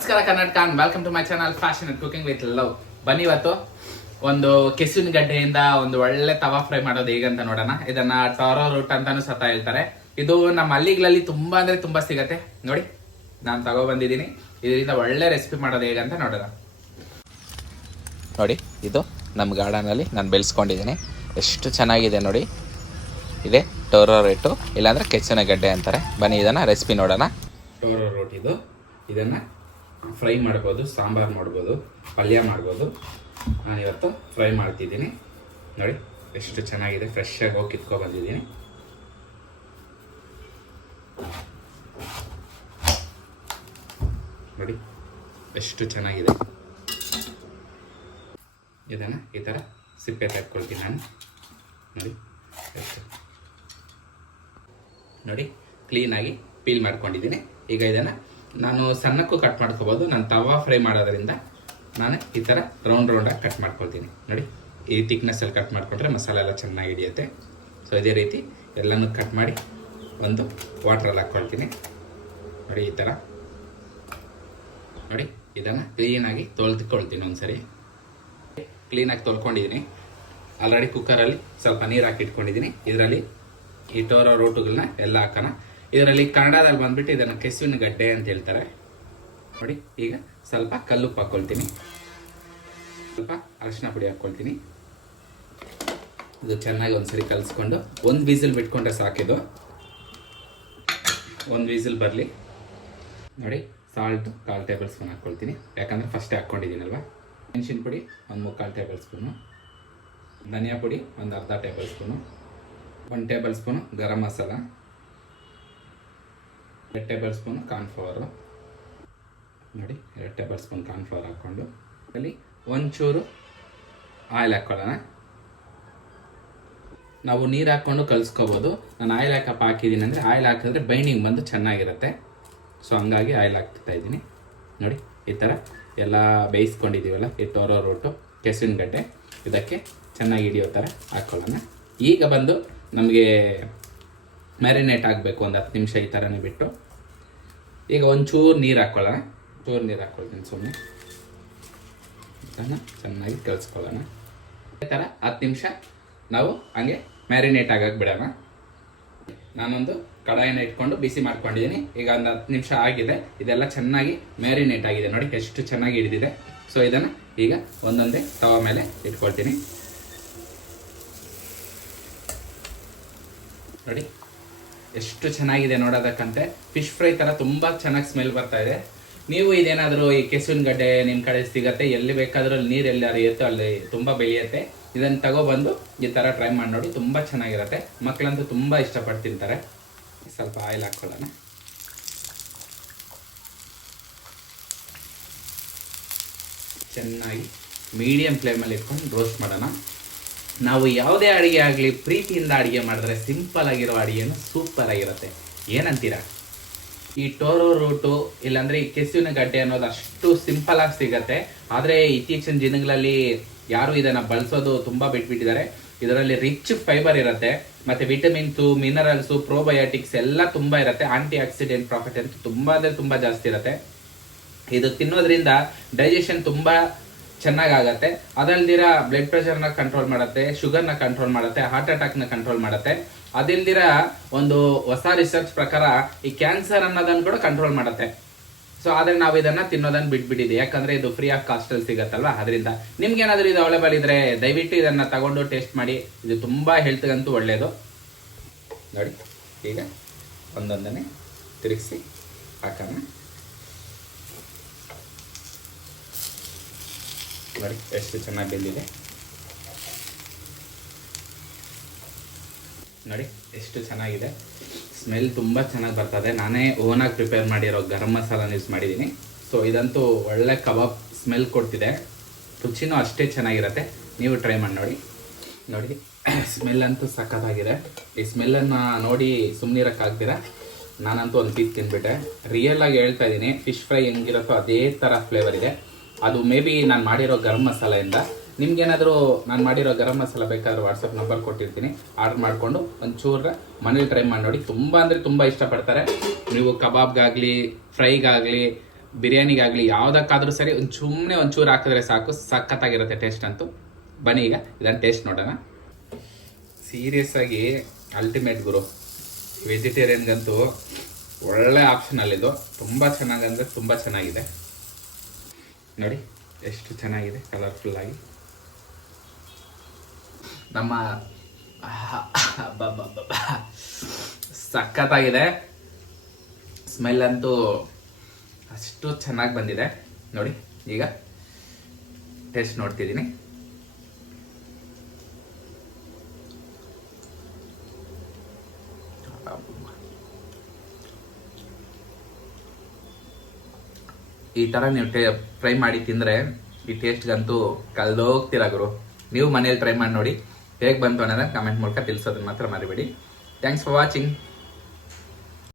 ನಮಸ್ಕಾರ Karnataka and welcome to my channel fashion and cooking with love. ಬನ್ನಿ ಇವತ್ತು ಒಂದು ಕೆಸುವಿನ ಗಡ್ಡೆಯಿಂದ ಒಂದು ಒಳ್ಳೆ ತವಾ ಫ್ರೈ ಮಾಡೋದು ಹೇಗಂತ ನೋಡೋಣ. ಇದನ್ನ ಟಾರೋ ರೂಟ್ ಅಂತಾನು ಸತ ಹೇಳ್ತಾರೆ. ಇದು ನಮ್ಮ ಹಳ್ಳಿಗಳಲ್ಲಿ ತುಂಬಾ ಅಂದ್ರೆ ತುಂಬಾ ಸಿಗತ್ತೆ. ನೋಡಿ ನಾನು ತಗೋ ಬಂದಿದ್ದೀನಿ. ಇದರಿಂದ ಒಳ್ಳೆ ರೆಸಿಪಿ ಮಾಡೋದು ಹೇಗಂತ ನೋಡೋಣ. ನೋಡಿ ಇದು ನಮ್ಮ ಗಾರ್ಡನಲ್ಲಿ ನಾನು ಬೆಳೆಸ್ಕೊಂಡಿದ್ದೀನಿ. ಎಷ್ಟು ಚೆನ್ನಾಗಿದೆ ನೋಡಿ. ಇದೆ ಟೋರೋ ರೇಟು, ಇಲ್ಲಾಂದ್ರೆ ಕೆಸುವಿನ ಗಡ್ಡೆ ಅಂತಾರೆ. ಬನ್ನಿ ಇದನ್ನ ರೆಸಿಪಿ ನೋಡೋಣ. ಟೋರೋ ರೂಟ್ ಇದನ್ನ ಫ್ರೈ ಮಾಡ್ಬೋದು, ಸಾಂಬಾರು ಮಾಡ್ಬೋದು, ಪಲ್ಯ ಮಾಡ್ಬೋದು. ನಾನಿವತ್ತು ಫ್ರೈ ಮಾಡ್ತಿದ್ದೀನಿ. ನೋಡಿ ಎಷ್ಟು ಚೆನ್ನಾಗಿದೆ. ಫ್ರೆಶ್ ಆಗಿ ಹೋಗಿ ಕಿತ್ಕೊ ಬಂದಿದ್ದೀನಿ. ನೋಡಿ ಎಷ್ಟು ಚೆನ್ನಾಗಿದೆ. ಇದನ್ನು ಈ ಥರ ಸಿಪ್ಪೆ ತೆಕ್ಕೊಳ್ತೀನಿ ನಾನು. ನೋಡಿ ಎಷ್ಟು ನೋಡಿ ಕ್ಲೀನಾಗಿ ಪೀಲ್ ಮಾಡ್ಕೊಂಡಿದ್ದೀನಿ. ಈಗ ಇದನ್ನು ನಾನು ಸಣ್ಣಕ್ಕೂ ಕಟ್ ಮಾಡ್ಕೋಬೋದು. ನಾನು ತವಾ ಫ್ರೈ ಮಾಡೋದ್ರಿಂದ ನಾನು ಈ ಥರ ರೌಂಡ್ ರೌಂಡಾಗಿ ಕಟ್ ಮಾಡ್ಕೊಳ್ತೀನಿ. ನೋಡಿ ಈ ಥಿಕ್ನೆಸ್ಸಲ್ಲಿ ಕಟ್ ಮಾಡಿಕೊಂಡ್ರೆ ಮಸಾಲೆ ಎಲ್ಲ ಚೆನ್ನಾಗಿ ಹಿಡಿಯುತ್ತೆ. ಸೊ ಇದೇ ರೀತಿ ಎಲ್ಲನೂ ಕಟ್ ಮಾಡಿ ಒಂದು ವಾಟ್ರಲ್ಲಿ ಹಾಕ್ಕೊಳ್ತೀನಿ. ನೋಡಿ ಈ ಥರ ನೋಡಿ ಇದನ್ನು ಕ್ಲೀನಾಗಿ ತೊಳೆದುಕೊಳ್ತೀನಿ. ಒಂದ್ಸರಿ ಕ್ಲೀನಾಗಿ ತೊಳ್ಕೊಂಡಿದ್ದೀನಿ. ಆಲ್ರೆಡಿ ಕುಕ್ಕರಲ್ಲಿ ಸ್ವಲ್ಪ ನೀರು ಹಾಕಿ ಇಟ್ಕೊಂಡಿದ್ದೀನಿ. ಇದರಲ್ಲಿ ಈ ಟೋರೋ ರೂಟುಗಳನ್ನ ಎಲ್ಲ ಹಾಕೋಣ. ಇದರಲ್ಲಿ ಕನ್ನಡದಲ್ಲಿ ಬಂದ್ಬಿಟ್ಟು ಇದನ್ನು ಕೆಸುವಿನ ಗಡ್ಡೆ ಅಂತ ಹೇಳ್ತಾರೆ. ನೋಡಿ ಈಗ ಸ್ವಲ್ಪ ಕಲ್ಲುಪ್ಪು ಹಾಕ್ಕೊಳ್ತೀನಿ, ಸ್ವಲ್ಪ ಅರಿಶಿನ ಪುಡಿ ಹಾಕ್ಕೊಳ್ತೀನಿ. ಇದು ಚೆನ್ನಾಗಿ ಒಂದ್ಸರಿ ಕಲಿಸ್ಕೊಂಡು ಒಂದು ವಿಸಿಲ್ ಬಿಟ್ಕೊಂಡ್ರೆ ಸಾಕಿದು. ಒಂದು ವಿಸಿಲ್ ಬರಲಿ. ನೋಡಿ ಸಾಲ್ಟ್ 1/4 ಟೇಬಲ್ ಸ್ಪೂನ್ ಹಾಕ್ಕೊಳ್ತೀನಿ, ಯಾಕಂದರೆ ಫಸ್ಟೇ ಹಾಕ್ಕೊಂಡಿದ್ದೀನಲ್ವ. ಮೆಣಸಿನ ಪುಡಿ 1/3 ಟೇಬಲ್ ಸ್ಪೂನು, ಧನಿಯಾ ಪುಡಿ 1/2 table spoon, 1 table spoon garam masala, 2 table spoon cornflour. ನೋಡಿ 2 ಟೇಬಲ್ ಸ್ಪೂನ್ ಕಾರ್ನ್ಫ್ಲವರ್ ಹಾಕ್ಕೊಂಡು ಅಲ್ಲಿ ಒಂಚೂರು ಆಯಿಲ್ ಹಾಕ್ಕೊಳ್ಳೋಣ. ನಾವು ನೀರು ಹಾಕ್ಕೊಂಡು ಕಲಿಸ್ಕೋಬೋದು. ನಾನು ಆಯಿಲ್ ಹಾಕಿದ್ದೀನಿ ಅಂದರೆ ಆಯಿಲ್ ಹಾಕಿದ್ರೆ ಬೈಂಡಿಂಗ್ ಬಂದು ಚೆನ್ನಾಗಿರುತ್ತೆ. ಸೊ ಹಂಗಾಗಿ ಆಯಿಲ್ ಹಾಕ್ತಾ ಇದ್ದೀನಿ. ನೋಡಿ ಈ ಥರ ಎಲ್ಲ ಬೇಯಿಸ್ಕೊಂಡಿದ್ದೀವಲ್ಲ ಈ ಟೋರೋ ರೂಟು ಕೆಸುವಿನ ಗಡ್ಡೆ, ಇದಕ್ಕೆ ಚೆನ್ನಾಗಿ ಹಿಡಿಯೋ ಥರ ಹಾಕ್ಕೊಳ್ಳೋಣ. ಈಗ ಬಂದು ನಮಗೆ ಮ್ಯಾರಿನೇಟ್ ಆಗಬೇಕು ಒಂದು 10 ನಿಮಿಷ ಈ ಥರನೇ ಬಿಟ್ಟು. ಈಗ ಒಂಚೂರು ನೀರು ಹಾಕ್ಕೊಳ್ಳೋಣ. ಚೂರು ನೀರು ಹಾಕ್ಕೊಳ್ತೀನಿ ಸುಮ್ಮನೆ. ಇದನ್ನು ಚೆನ್ನಾಗಿ ಕಲಿಸ್ಕೊಳ್ಳೋಣ. ಈ ಥರ 10 ನಿಮಿಷ ನಾವು ಹಂಗೆ ಮ್ಯಾರಿನೇಟ್ ಆಗಕ್ಕೆ ಬಿಡೋಣ. ನಾನೊಂದು ಕಡಾಯಿನ ಇಟ್ಕೊಂಡು ಬಿಸಿ ಮಾಡ್ಕೊಂಡಿದ್ದೀನಿ. ಈಗ ಒಂದು 10 ನಿಮಿಷ ಆಗಿದೆ. ಇದೆಲ್ಲ ಚೆನ್ನಾಗಿ ಮ್ಯಾರಿನೇಟ್ ಆಗಿದೆ. ನೋಡಿ ಎಷ್ಟು ಚೆನ್ನಾಗಿ ಹಿಡಿದಿದೆ. ಸೊ ಇದನ್ನು ಈಗ ಒಂದೊಂದೇ ತವ ಮೇಲೆ ಇಟ್ಕೊಳ್ತೀನಿ. ನೋಡಿ ಎಷ್ಟು ಚೆನ್ನಾಗಿದೆ ನೋಡೋದಕ್ಕಂತೆ. ಫಿಶ್ ಫ್ರೈ ಥರ ತುಂಬ ಚೆನ್ನಾಗಿ ಸ್ಮೆಲ್ ಬರ್ತಾ ಇದೆ. ನೀವು ಇದೇನಾದರೂ ಈ ಕೆಸುವಿನ ಗಡ್ಡೆ ನಿಮ್ಮ ಕಡೆ ಸಿಗತ್ತೆ, ಎಲ್ಲಿ ಬೇಕಾದರೂ ಅಲ್ಲಿ ನೀರು ಎಲ್ಲಿ ಹರಿಯುತ್ತೋ ಅಲ್ಲಿ ತುಂಬ ಬೆಳೆಯುತ್ತೆ. ಇದನ್ನು ತಗೊಬಂದು ಈ ಥರ ಟ್ರೈ ಮಾಡಿ ನೋಡಿ, ತುಂಬ ಚೆನ್ನಾಗಿರುತ್ತೆ. ಮಕ್ಕಳಂತೂ ತುಂಬ ಇಷ್ಟಪಟ್ಟು ತಿಂತಾರೆ. ಸ್ವಲ್ಪ ಆಯಿಲ್ ಹಾಕ್ಕೊಳ್ಳೋಣ. ಚೆನ್ನಾಗಿ ಮೀಡಿಯಂ ಫ್ಲೇಮಲ್ಲಿ ಇಟ್ಕೊಂಡು ರೋಸ್ಟ್ ಮಾಡೋಣ. ನಾವು ಯಾವುದೇ ಅಡುಗೆ ಆಗಲಿ ಪ್ರೀತಿಯಿಂದ ಅಡುಗೆ ಮಾಡಿದ್ರೆ ಸಿಂಪಲ್ ಆಗಿರೋ ಅಡುಗೆನೂ ಸೂಪರ್ ಆಗಿರುತ್ತೆ. ಏನಂತೀರಾ? ಈ ಟೋರೋ ರೂಟು ಇಲ್ಲಾಂದರೆ ಈ ಕೆಸುವಿನ ಗಡ್ಡೆ ಅನ್ನೋದು ಅಷ್ಟು ಸಿಂಪಲ್ ಆಗಿ ಸಿಗತ್ತೆ. ಆದರೆ ಇತ್ತೀಚಿನ ದಿನಗಳಲ್ಲಿ ಯಾರು ಇದನ್ನು ಬಳಸೋದು ತುಂಬ ಬಿಟ್ಬಿಟ್ಟಿದ್ದಾರೆ. ಇದರಲ್ಲಿ ರಿಚ್ ಫೈಬರ್ ಇರುತ್ತೆ, ಮತ್ತು ವಿಟಮಿನ್ಸು, ಮಿನರಲ್ಸು, ಪ್ರೋಬಯೋಟಿಕ್ಸ್ ಎಲ್ಲ ತುಂಬ ಇರುತ್ತೆ. ಆಂಟಿ ಆಕ್ಸಿಡೆಂಟ್ ಪ್ರಾಫಿಟ್ ಅಂತ ತುಂಬ ಅಂದರೆ ತುಂಬ ಜಾಸ್ತಿ ಇರುತ್ತೆ. ಇದು ತಿನ್ನೋದ್ರಿಂದ ಡೈಜೆಷನ್ ತುಂಬ ಚೆನ್ನಾಗಾಗತ್ತೆ. ಅದಲ್ದಿರ ಬ್ಲಡ್ ಪ್ರೆಷರ್ನ ಕಂಟ್ರೋಲ್ ಮಾಡುತ್ತೆ, ಶುಗರ್ನ ಕಂಟ್ರೋಲ್ ಮಾಡುತ್ತೆ, ಹಾರ್ಟ್ ಅಟ್ಯಾಕ್ನ ಕಂಟ್ರೋಲ್ ಮಾಡುತ್ತೆ. ಅದಿಲ್ದಿರ ಒಂದು ಹೊಸ ರಿಸರ್ಚ್ ಪ್ರಕಾರ ಈ ಕ್ಯಾನ್ಸರ್ ಅನ್ನೋದನ್ನು ಕೂಡ ಕಂಟ್ರೋಲ್ ಮಾಡುತ್ತೆ. ಸೊ ಆದರೆ ನಾವು ಇದನ್ನು ತಿನ್ನೋದನ್ನು ಬಿಟ್ಬಿಟ್ಟಿದೆ, ಯಾಕಂದರೆ ಇದು ಫ್ರೀ ಆಫ್ ಕಾಸ್ಟಲ್ಲಿ ಸಿಗತ್ತಲ್ವ. ಅದರಿಂದ ನಿಮ್ಗೇನಾದರೂ ಇದು ಅವೈಲೇಬಲ್ ಇದ್ದರೆ ದಯವಿಟ್ಟು ಇದನ್ನು ತಗೊಂಡು ಟೇಸ್ಟ್ ಮಾಡಿ. ಇದು ತುಂಬ ಹೆಲ್ತ್ಗಂತೂ ಒಳ್ಳೆಯದು. ನೋಡಿ ಈಗ ಒಂದೊಂದನೇ ತಿರುಗಿಸಿ ಹಾಕೋಣ. ನೋಡಿ ಎಷ್ಟು ಚೆನ್ನಾಗಿ ಬೆಂದಿದೆ. ನೋಡಿ ಎಷ್ಟು ಚೆನ್ನಾಗಿದೆ. ಸ್ಮೆಲ್ ತುಂಬ ಚೆನ್ನಾಗಿ ಬರ್ತದೆ. ನಾನೇ ಓನಾಗಿ ಪ್ರಿಪೇರ್ ಮಾಡಿರೋ ಗರಂ ಮಸಾಲಾನ ಯೂಸ್ ಮಾಡಿದ್ದೀನಿ. ಸೊ ಇದಂತೂ ಒಳ್ಳೆ ಕಬಾಬ್ ಸ್ಮೆಲ್ ಕೊಡ್ತಿದೆ. ರುಚಿನೂ ಅಷ್ಟೇ ಚೆನ್ನಾಗಿರುತ್ತೆ. ನೀವು ಟ್ರೈ ಮಾಡಿ ನೋಡಿ. ನೋಡಿ ಸ್ಮೆಲ್ ಅಂತೂ ಸಖತ್ತಾಗಿದೆ. ಈ ಸ್ಮೆಲ್ಲನ್ನು ನೋಡಿ ಸುಮ್ಮನಿರೋಕ್ಕಾಗ್ದಿರ ನಾನಂತೂ ಒಂದು ಪೀಸ್ ತಿಂದ್ಬಿಟ್ಟೆ. ರಿಯಲ್ ಆಗಿ ಹೇಳ್ತಾ ಇದ್ದೀನಿ, ಫಿಶ್ ಫ್ರೈ ಹೆಂಗಿರುತ್ತೋ ಅದೇ ಥರ ಫ್ಲೇವರ್ ಇದೆ. ಅದು ಮೇ ಬಿ ನಾನು ಮಾಡಿರೋ ಗರಂ ಮಸಾಲೆಯಿಂದ. ನಿಮ್ಗೇನಾದರೂ ನಾನು ಮಾಡಿರೋ ಗರಂ ಮಸಾಲ ಬೇಕಾದ್ರೆ ವಾಟ್ಸಪ್ ನಂಬರ್ ಕೊಟ್ಟಿರ್ತೀನಿ, ಆರ್ಡರ್ ಮಾಡಿಕೊಂಡು ಒಂಚೂರು ಮನೇಲಿ ಟ್ರೈ ಮಾಡಿ ನೋಡಿ. ತುಂಬ ಅಂದರೆ ತುಂಬ ಇಷ್ಟಪಡ್ತಾರೆ. ನೀವು ಕಬಾಬ್ಗಾಗಲಿ, ಫ್ರೈಗಾಗಲಿ, ಬಿರಿಯಾನಿಗಾಗಲಿ ಯಾವುದಕ್ಕಾದ್ರೂ ಸರಿ ಸುಮ್ಮನೆ ಒಂಚೂರು ಹಾಕಿದ್ರೆ ಸಾಕು, ಸಖತ್ತಾಗಿರುತ್ತೆ ಟೇಸ್ಟ್ ಅಂತೂ. ಬನ್ನಿ ಈಗ ಇದನ್ನು ಟೇಸ್ಟ್ ನೋಡೋಣ. ಸೀರಿಯಸ್ ಆಗಿ ಅಲ್ಟಿಮೇಟ್ ಗುರು, ವೆಜಿಟೇರಿಯನ್ಗಂತೂ ಒಳ್ಳೆ ಆಪ್ಷನಲ್ಲಿದ್ದು. ತುಂಬ ಚೆನ್ನಾಗಂದರೆ ತುಂಬ ಚೆನ್ನಾಗಿದೆ. ನೋಡಿ ಎಷ್ಟು ಚೆನ್ನಾಗಿದೆ ಕಲರ್ಫುಲ್ಲಾಗಿ. ನಮ್ಮ ಸಖತ್ತಾಗಿದೆ. ಸ್ಮೆಲ್ ಅಂತೂ ಅಷ್ಟು ಚೆನ್ನಾಗಿ ಬಂದಿದೆ. ನೋಡಿ ಈಗ ಟೇಸ್ಟ್ ನೋಡ್ತಿದ್ದೀನಿ. ಈ ಥರ ನೀವು ಫ್ರೈ ಮಾಡಿ ತಿಂದರೆ ಈ ಟೇಸ್ಟ್ಗಂತೂ ಕಲ್ದೋಗ್ತೀರ ಗುರು. ನೀವು ಮನೇಲಿ ಟ್ರೈ ಮಾಡಿ ನೋಡಿ, ಹೇಗೆ ಬಂತು ಅನ್ನೋದನ್ನ ಕಮೆಂಟ್ ಮೂಲಕ ತಿಳಿಸೋದನ್ನ ಮಾತ್ರ ಮರಿಬೇಡಿ. Thanks for watching.